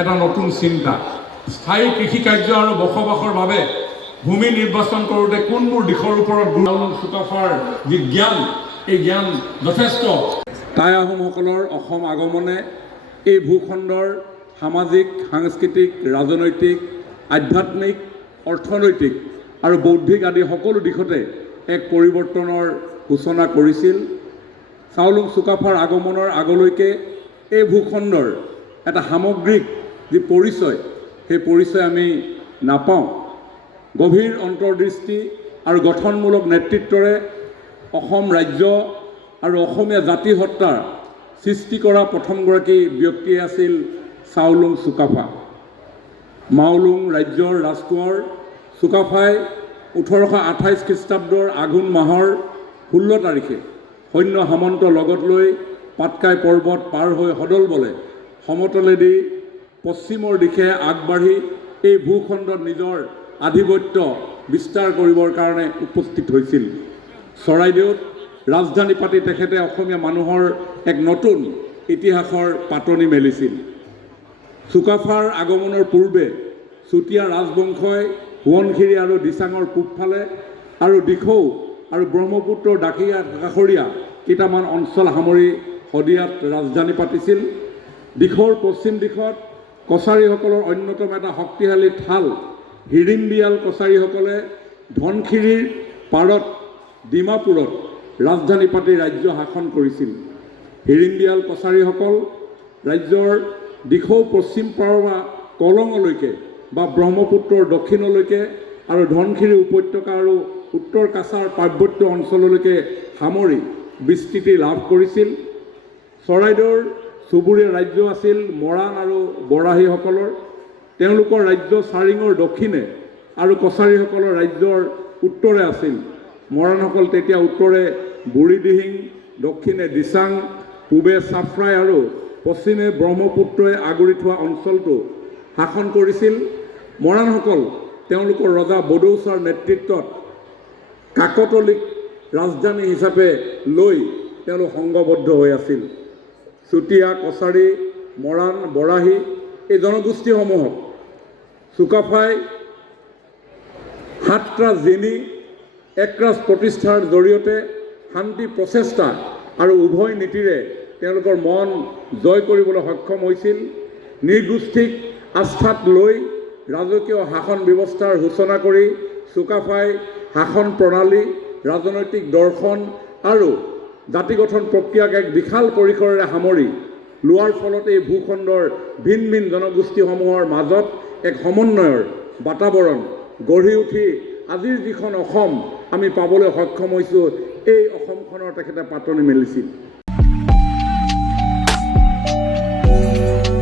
এটা নতুন চিন্তা। স্থায়ী কৃষিকাৰ্য আৰু বসবাসৰ বাবে ভূমি নিৰ্বাচন কৰোঁতে কোনবোৰ দিশৰ ওপৰত চাওলুং চুকাফাৰ যি জ্ঞান, এই জ্ঞান যথেষ্ট। টাই আহোমসকলৰ অসম আগমনে এই ভূখণ্ডৰ সামাজিক, সাংস্কৃতিক, ৰাজনৈতিক, আধ্যাত্মিক, অৰ্থনৈতিক আৰু বৌদ্ধিক আদি সকলো দিশতে এক পৰিৱৰ্তনৰ সূচনা কৰিছিল। চাওলুং চুকাফাৰ আগমনৰ আগলৈকে এই ভূখণ্ডৰ এটা সামগ্ৰিক যি পৰিচয়, সেই পৰিচয় আমি নাপাওঁ। গভীৰ অন্তৰ্দৃষ্টি আৰু গঠনমূলক নেতৃত্বৰে অসম ৰাজ্য আৰু অসমীয়া জাতি সত্তাৰ সৃষ্টি কৰা প্ৰথমগৰাকী ব্যক্তিয়ে আছিল চাওলুং চুকাফা। মাওলুং ৰাজ্যৰ ৰাজকোঁৱৰ চুকাফাই 1828 খ্ৰীষ্টাব্দৰ আঘোণ মাহৰ 16 তাৰিখে সৈন্য সামন্ত লগত লৈ পাটকাই পৰ্বত পাৰ হৈ সদল বলে সমতলেদি পশ্চিমৰ দিশে আগবাঢ়ি এই ভূখণ্ডত নিজৰ আধিপত্য বিস্তাৰ কৰিবৰ কাৰণে উপস্থিত হৈছিল। চৰাইদেউত ৰাজধানী পাতি তেখেতে অসমীয়া মানুহৰ এক নতুন ইতিহাসৰ পাতনি মেলিছিল। চুকাফাৰ আগমনৰ পূৰ্বে চুতীয়া ৰাজবংশই সোৱণশিৰি আৰু দিচাঙৰ পূবফালে আৰু দিখৌ আৰু ব্ৰহ্মপুত্ৰৰ কাষৰীয়া কেইটামান অঞ্চল সামৰি শদিয়াত ৰাজধানী পাতিছিল। দিখৌৰ পশ্চিম দিশত কছাৰীসকলৰ অন্যতম এটা শক্তিশালী ঠাল হিৰিম্বিয়াল কছাৰীসকলে ধনশিৰিৰ পাৰত ডিমাপুৰত ৰাজধানী পাতি ৰাজ্য শাসন কৰিছিল। হিৰিম্বিয়াল কছাৰীসকল ৰাজ্যৰ দিখৌ পশ্চিম পাৰৰ বা কলঙলৈকে বা ব্ৰহ্মপুত্ৰৰ দক্ষিণলৈকে আৰু ধনশিৰি উপত্যকা আৰু উত্তৰ কাছাৰ পাৰ্বত্য অঞ্চললৈকে সামৰি বিস্তৃতি লাভ কৰিছিল। চৰাইদেউৰ চুবুৰীয়া ৰাজ্য আছিল মৰাণ আৰু বৰাহীসকলৰ। তেওঁলোকৰ ৰাজ্য চাৰিঙৰ দক্ষিণে আৰু কছাৰীসকলৰ ৰাজ্যৰ উত্তৰে আছিল। মৰাণসকল তেতিয়া উত্তৰে বুঢ়ীদিহিং, দক্ষিণে দিচাং, পূবে চাফৰাই আৰু পশ্চিমে ব্ৰহ্মপুত্ৰই আগুৰি থোৱা অঞ্চলটো শাসন কৰিছিল। মৰাণসকল তেওঁলোকৰ ৰজা বড়ৌচাৰ নেতৃত্বত কাকতলীক ৰাজধানী হিচাপে লৈ তেওঁলোক সংঘবদ্ধ হৈ আছিল। চুতীয়া, কছাৰী, মৰাণ, বৰাহী এই জনগোষ্ঠীসমূহক চুকাফাই সাতটা জেনি একৰাজ প্ৰতিষ্ঠাৰ জৰিয়তে শান্তি প্ৰচেষ্টা আৰু উভয় নীতিৰে তেওঁলোকৰ মন জয় কৰিবলৈ সক্ষম হৈছিল। নৃগোষ্ঠীক আস্থাত লৈ ৰাজকীয় শাসন ব্যৱস্থাৰ সূচনা কৰি চুকাফাই শাসন প্ৰণালী, ৰাজনৈতিক দৰ্শন আৰু জাতি গঠন প্ৰক্ৰিয়াক এক বিশাল পৰিসৰেৰে সামৰি লোৱাৰ ফলত এই ভূখণ্ডৰ ভিন ভিন জনগোষ্ঠীসমূহৰ মাজত এক সমন্বয়ৰ বাতাবৰণ গঢ়ি উঠি আজিৰ যিখন অসম আমি পাবলৈ সক্ষম হৈছোঁ, এই অসমখনৰ তেখেতে পাতনি মেলিছিল।